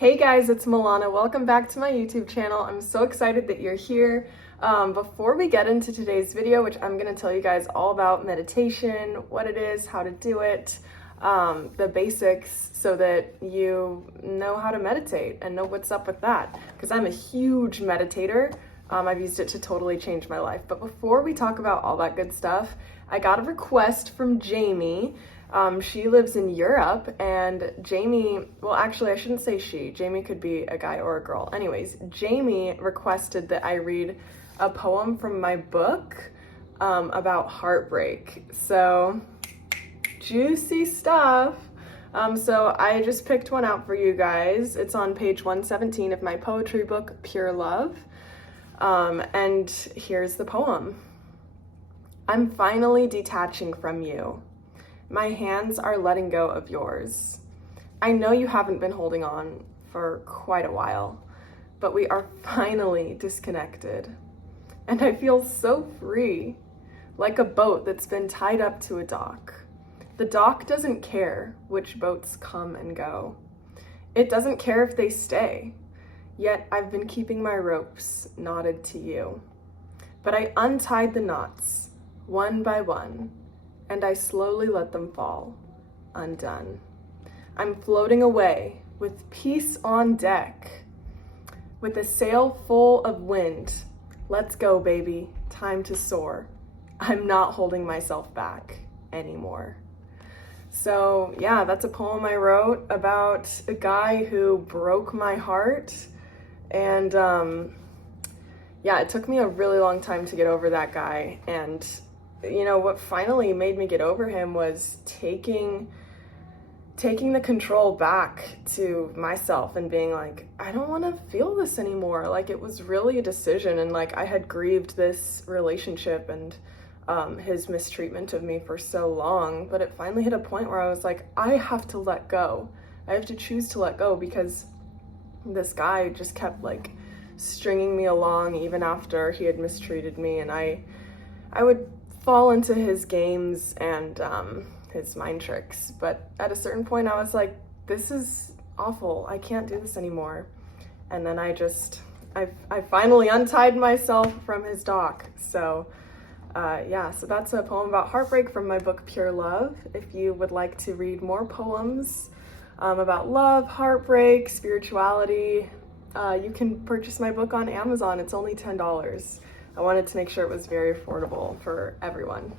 Hey guys, it's Milana. Welcome back to my YouTube channel. I'm so excited that you're here. Before we get into today's video, which I'm going to tell you guys all about meditation, what it is, how to do it, the basics so that you know how to meditate and know what's up with that. Because I'm a huge meditator. I've used it to totally change my life. But before we talk about all that good stuff, I got a request from Jamie. She lives in Europe, and Jamie, well, actually, I shouldn't say she. Jamie could be a guy or a girl. Anyways, Jamie requested that I read a poem from my book about heartbreak. So, juicy stuff. So I just picked one out for you guys. It's on page 117 of my poetry book, Pure Love. And here's the poem. I'm finally detaching from you. My hands are letting go of yours. I know you haven't been holding on for quite a while, but we are finally disconnected. And I feel so free, like a boat that's been tied up to a dock. The dock doesn't care which boats come and go. It doesn't care if they stay, yet I've been keeping my ropes knotted to you. But I untied the knots, one by one, and I slowly let them fall, undone. I'm floating away with peace on deck, with a sail full of wind. Let's go, baby, time to soar. I'm not holding myself back anymore. So yeah, that's a poem I wrote about a guy who broke my heart. And yeah, it took me a really long time to get over that guy. And you know, what finally made me get over him was taking the control back to myself and being like, I don't want to feel this anymore. Like, it was really a decision, and like I had grieved this relationship and his mistreatment of me for so long, but it finally hit a point where I was like, I have to let go. I have to choose to let go, because this guy just kept like stringing me along even after he had mistreated me, and I would fall into his games and his mind tricks. But at a certain point I was like, this is awful, I can't do this anymore. And then I finally untied myself from his dock. So yeah, so that's a poem about heartbreak from my book Pure Love. If you would like to read more poems about love, heartbreak, spirituality, you can purchase my book on Amazon. It's only $10. I wanted to make sure it was very affordable for everyone.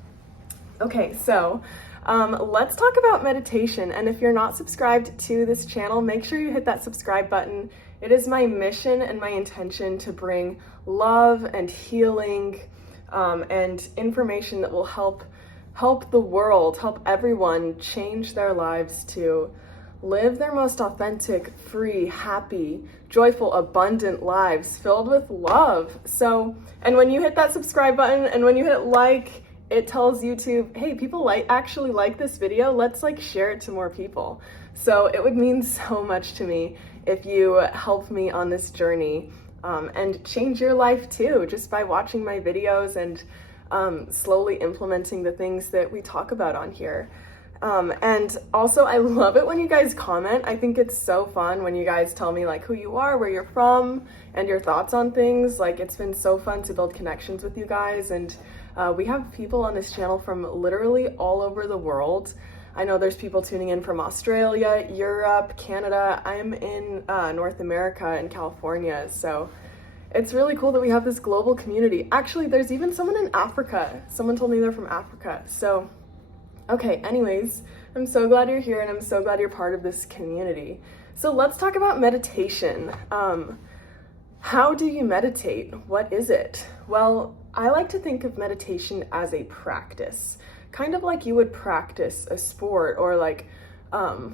Okay, so let's talk about meditation. And if you're not subscribed to this channel, make sure you hit that subscribe button. It is my mission and my intention to bring love and healing and information that will help the world, help everyone change their lives to live their most authentic, free, happy, joyful, abundant lives filled with love. So, and when you hit that subscribe button and when you hit like, it tells YouTube, hey, people actually like this video, let's like share it to more people. So it would mean so much to me if you help me on this journey and change your life too, just by watching my videos and slowly implementing the things that we talk about on here. And also, I love it when you guys comment. I think it's so fun when you guys tell me like who you are, where you're from, and your thoughts on things. Like, it's been so fun to build connections with you guys. And we have people on this channel from literally all over the world. I know there's people tuning in from Australia, Europe, Canada. I'm in North America in California. So it's really cool that we have this global community. Actually, there's even someone in Africa. Someone told me they're from Africa. So okay, anyways, I'm so glad you're here and I'm so glad you're part of this community. So let's talk about meditation. How do you meditate? What is it? Well, I like to think of meditation as a practice, kind of like you would practice a sport or like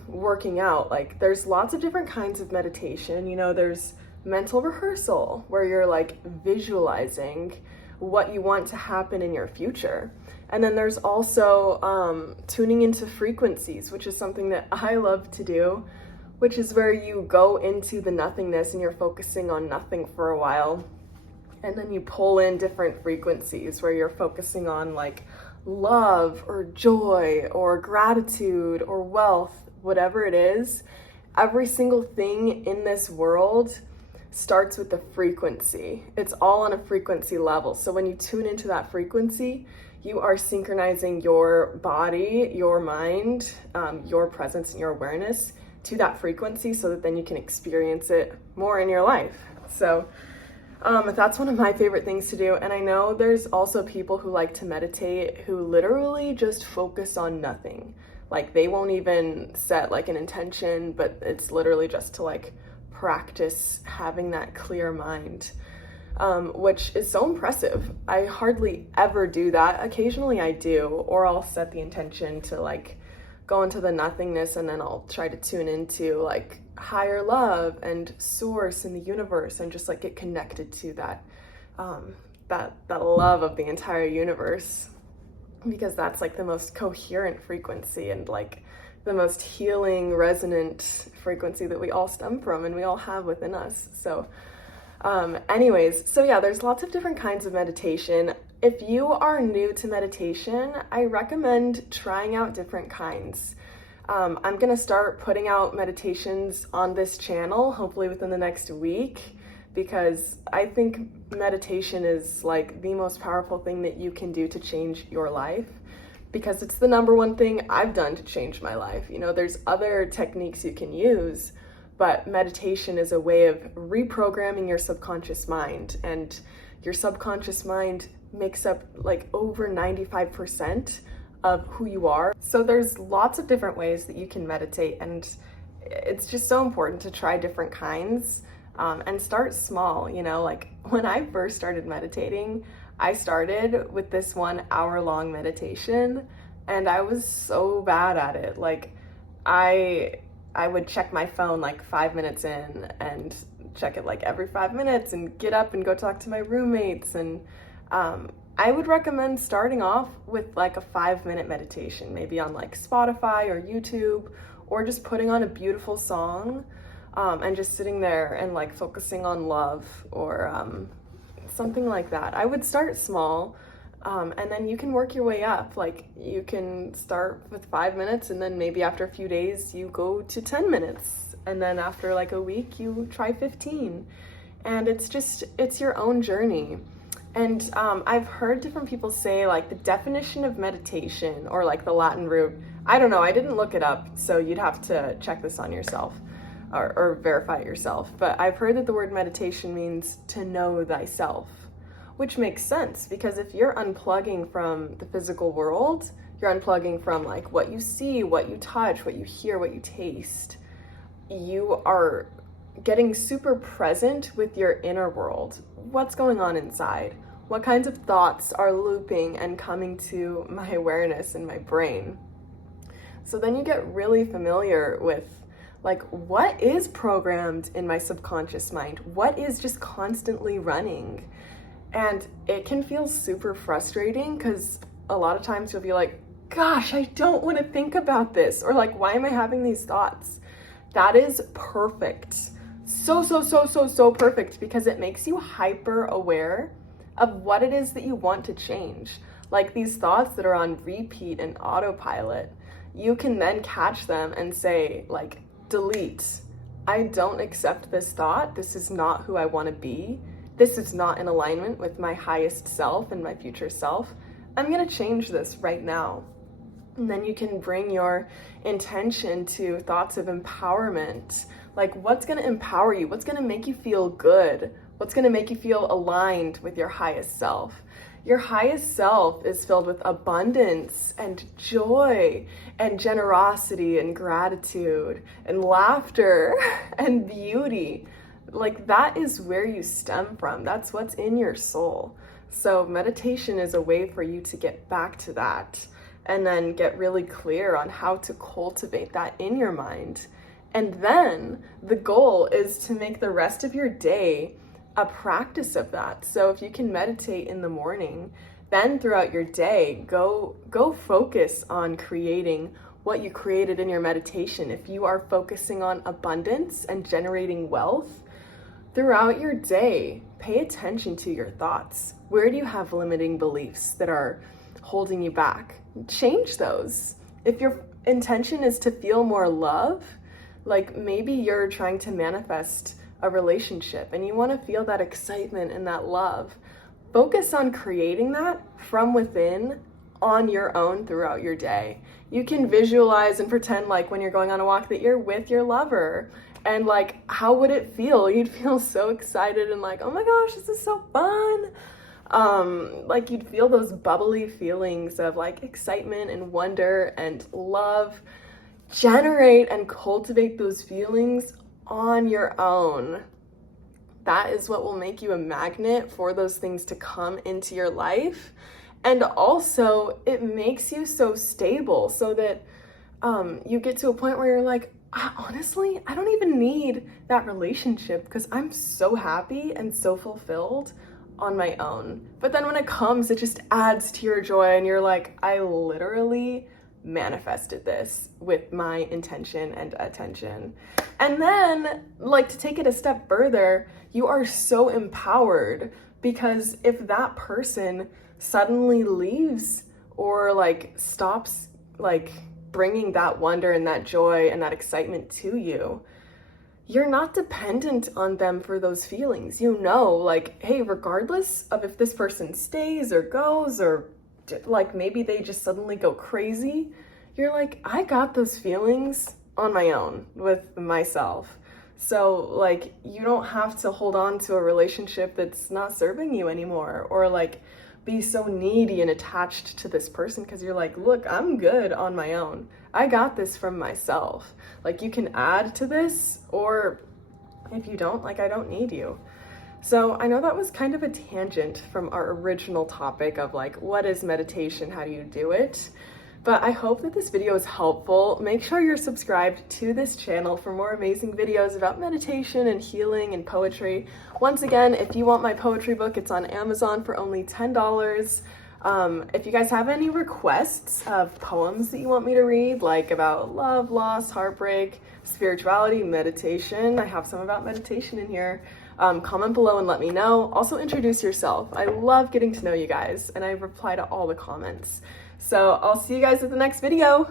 working out. Like, there's lots of different kinds of meditation. You know, there's mental rehearsal where you're like visualizing what you want to happen in your future. And then there's also tuning into frequencies, which is something that I love to do, which is where you go into the nothingness and you're focusing on nothing for a while. And then you pull in different frequencies where you're focusing on like love or joy or gratitude or wealth, whatever it is. every single thing in this world starts with the frequency. It's all on a frequency level. So when you tune into that frequency, you are synchronizing your body, your mind, your presence and your awareness to that frequency so that then you can experience it more in your life. So that's one of my favorite things to do. And I know there's also people who like to meditate who literally just focus on nothing. Like they won't even set like an intention, but it's literally just to like practice having that clear mind, which is so impressive. I hardly ever do that. Occasionally I do, or I'll set the intention to like go into the nothingness, and then I'll try to tune into like higher love and source in the universe and just like get connected to that that love of the entire universe, because that's like the most coherent frequency and like the most healing, resonant frequency that we all stem from and we all have within us. So anyways, so yeah, there's lots of different kinds of meditation. If you are new to meditation, I recommend trying out different kinds. I'm gonna start putting out meditations on this channel, hopefully within the next week, because I think meditation is like the most powerful thing that you can do to change your life, because it's the number one thing I've done to change my life. You know, there's other techniques you can use, but meditation is a way of reprogramming your subconscious mind, and your subconscious mind makes up like over 95% of who you are. So there's lots of different ways that you can meditate, and it's just so important to try different kinds and start small. You know, like when I first started meditating, I started with this 1 hour long meditation, and I was so bad at it. Like I would check my phone like 5 minutes in and check it like every 5 minutes and get up and go talk to my roommates. And I would recommend starting off with like a 5-minute meditation, maybe on like Spotify or YouTube, or just putting on a beautiful song and just sitting there and like focusing on love or something like that. I would start small, and then you can work your way up. Like you can start with 5 minutes, and then maybe after a few days you go to 10 minutes, and then after like a week you try 15. And it's your own journey. And I've heard different people say like the definition of meditation, or like the Latin root, I don't know, I didn't look it up, so you'd have to check this on yourself or verify it yourself. But I've heard that the word meditation means to know thyself, which makes sense, because if you're unplugging from the physical world, you're unplugging from like what you see, what you touch, what you hear, what you taste, you are getting super present with your inner world. What's going on inside? What kinds of thoughts are looping and coming to my awareness in my brain? So then you get really familiar with like what is programmed in my subconscious mind? What is just constantly running? And it can feel super frustrating, because a lot of times you'll be like, gosh, I don't want to think about this, or like, why am I having these thoughts? That is perfect. So perfect, because it makes you hyper aware of what it is that you want to change. Like these thoughts that are on repeat and autopilot, you can then catch them and say like, delete. I don't accept this thought. This is not who I want to be. This is not in alignment with my highest self and my future self. I'm going to change this right now. And then you can bring your intention to thoughts of empowerment. Like what's going to empower you? What's going to make you feel good? What's going to make you feel aligned with your highest self? Your highest self is filled with abundance and joy and generosity and gratitude and laughter and beauty. Like that is where you stem from. That's what's in your soul. So meditation is a way for you to get back to that, and then get really clear on how to cultivate that in your mind. And then the goal is to make the rest of your day a practice of that. So if you can meditate in the morning, then throughout your day, go focus on creating what you created in your meditation. If you are focusing on abundance and generating wealth throughout your day, pay attention to your thoughts. Where do you have limiting beliefs that are holding you back? Change those. If your intention is to feel more love, Like maybe you're trying to manifest a relationship and you want to feel that excitement and that love. Focus on creating that from within on your own throughout your day. You can visualize and pretend like when you're going on a walk that you're with your lover, and like how would it feel? You'd feel so excited and like, oh my gosh, this is so fun. Like you'd feel those bubbly feelings of like excitement and wonder and love. Generate and cultivate those feelings on your own. That is what will make you a magnet for those things to come into your life. And also it makes you so stable so that you get to a point where you're like, honestly, I don't even need that relationship because I'm so happy and so fulfilled on my own. But then when it comes, it just adds to your joy and you're like, I literally manifested this with my intention and attention. And then, like, to take it a step further, you are so empowered because if that person suddenly leaves or like stops like bringing that wonder and that joy and that excitement to you, you're not dependent on them for those feelings. You know, like, hey, regardless of if this person stays or goes or like maybe they just suddenly go crazy, you're like, I got those feelings on my own with myself. So like you don't have to hold on to a relationship that's not serving you anymore, or like be so needy and attached to this person because you're like, look, I'm good on my own. I got this from myself. Like you can add to this, or if you don't, like I don't need you. So I know that was kind of a tangent from our original topic of like, what is meditation? How do you do it? But I hope that this video is helpful. Make sure you're subscribed to this channel for more amazing videos about meditation and healing and poetry. Once again, if you want my poetry book, it's on Amazon for only $10. If you guys have any requests of poems that you want me to read, like about love, loss, heartbreak, spirituality, meditation, I have some about meditation in here. Comment below and let me know. Also introduce yourself. I love getting to know you guys and I reply to all the comments. So I'll see you guys at the next video.